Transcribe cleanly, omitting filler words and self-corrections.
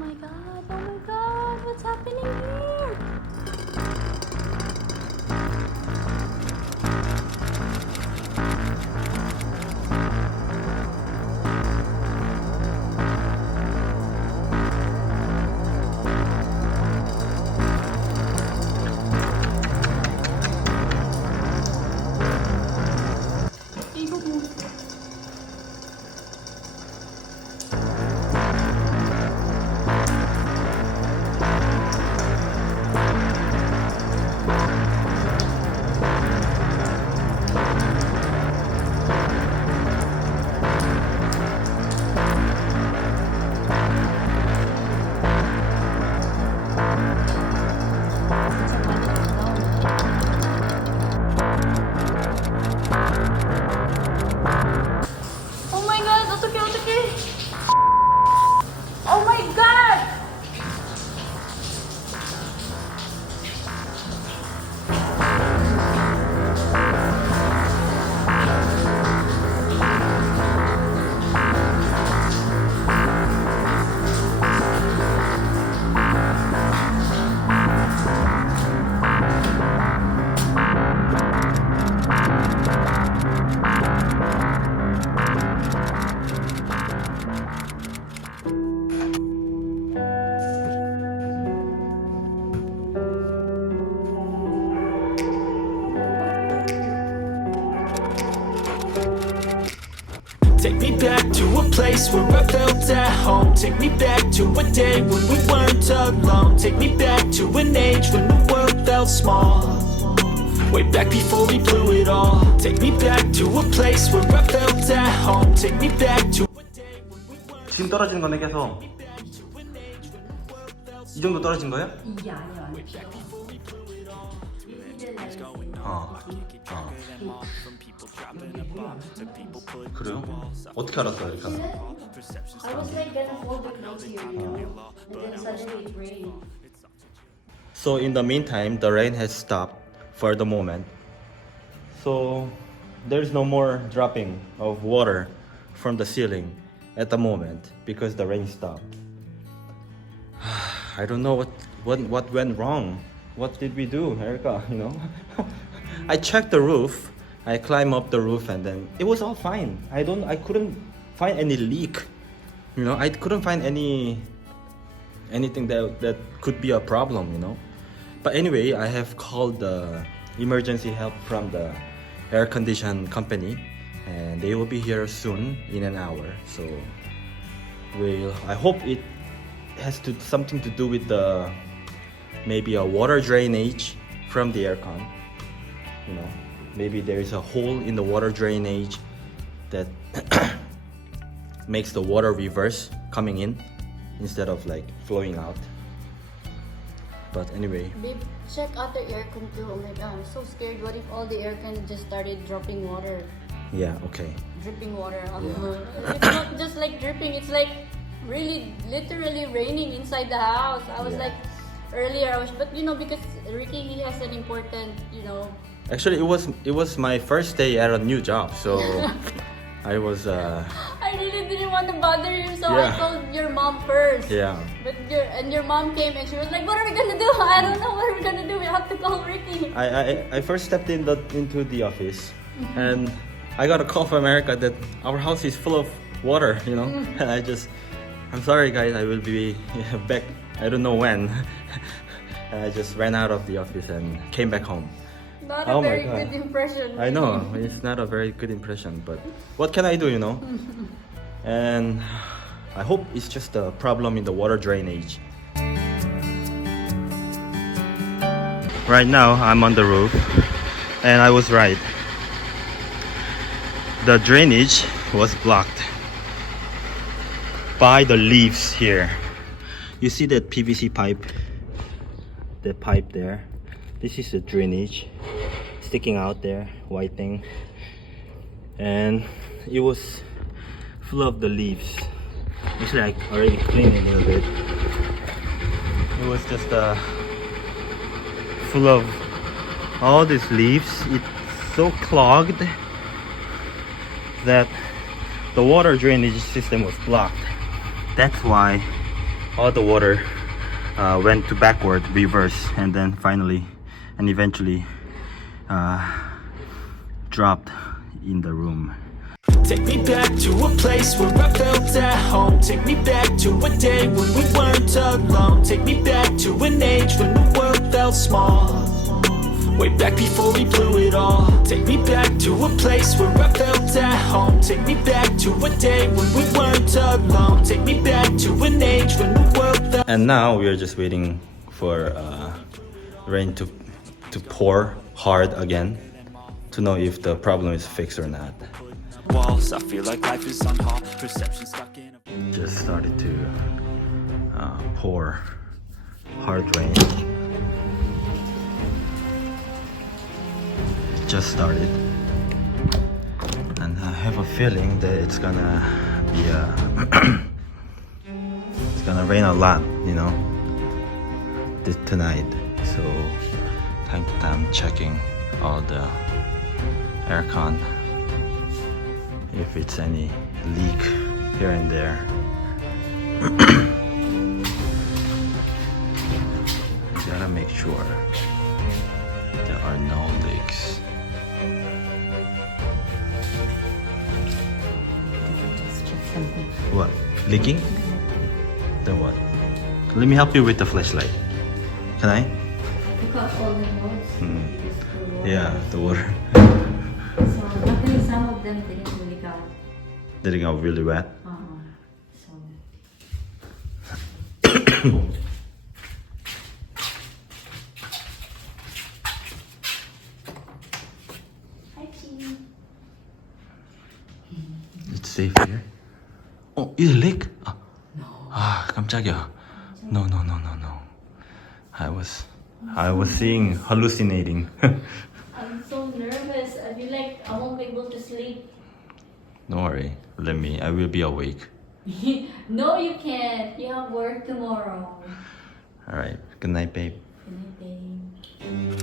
my god, oh my god, what's happening here? Ikot mo. Oh my god, 어떡해. Oh my god! Take me back to a place where I felt at home. Take me back to a day when we weren't alone. Take me back to an age when the world felt small. Way back before we blew it all. Take me back to a place where I felt at home. Take me back to a day when we weren't. 지금 떨어지는 거네 계속. 이 정도 떨어진 거예요? 이게 아니야. 그래요? 어떻게 알았어요 이렇게 하면? I was like gonna hold it close here, you know? And then suddenly it rained. So in the meantime, the rain has stopped for the moment. So there's no more dropping of water from the ceiling at the moment because the rain stopped. I don't know what went wrong. What did we do, Erica? You know, I checked the roof. I climbed up the roof and then it was all fine. I couldn't find any leak. You know, I couldn't find anything that could be a problem. You know, but anyway, I have called the emergency help from the air condition company, and they will be here soon in an hour. So I hope it has something to do with the maybe a water drainage from the aircon. You know, maybe there is a hole in the water drainage that makes the water reverse coming in instead of like flowing out. But anyway, Babe, check out the aircon too. Oh my god, I'm so scared. What if all the aircon just started dropping water? yeah, okay. Dripping water. Yeah. It's not just like dripping, it's like really literally raining inside the house. I was Yeah. like earlier but you know, because Ricky, he has an important, you know. Actually, it was my first day at a new job, so I was I really didn't want to bother you, so Yeah. I called your mom first. yeah. But your mom came and she was like, "What are we gonna do? I don't know what are we gonna do. We have to call Ricky." I first stepped into the office and I got a call from America that our house is full of water, you know. And I'm sorry guys, I will be back, I don't know when. And I just ran out of the office and came back home. Not Oh a my very God. good impression. I know, it's not a very good impression, but what can I do, you know? And I hope it's just a problem in the water drainage. Right now, I'm on the roof, and I was right. The drainage was blocked by the leaves here. You see that PVC pipe? The pipe there. This is the drainage sticking out there, white thing. And it was full of the leaves. Actually, I already cleaned it a little bit. It was just full of all these leaves. It's so clogged that the water drainage system was blocked. That's why all the water went to backward, reverse, and then finally and eventually dropped in the room. Take me back to a place where I felt at home. Take me back to a day when we weren't alone. Take me back to an age when the world felt small. Way back before we blew it all. Take me back to a place where I felt at home. Take me back to a day when we weren't alone. Take me back to an age when the world felt. And now we are just waiting for rain to pour hard again to know if the problem is fixed or not. Walls, I feel like life is on hold. Perception stuck in a... Just started to pour hard rain. It just started, and I have a feeling that it's gonna be it's gonna rain a lot, you know, tonight. So time to time checking all the aircon, if it's any leak here and there. Gotta make sure there are no leaks. What? Leaking? Then what? Let me help you with the flashlight. Can I? Look at all the notes. Yeah, the water. So luckily some of them didn't really go. Did it go really wet? So hi Chi. It's safe here. Oh, is it leak? No. 깜짝이야. No. I was seeing hallucinating. I'm so nervous. I feel like I won't be able to sleep. Don't worry. I will be awake. No, you can't. You have work tomorrow. All right. Good night, babe. Good night, babe.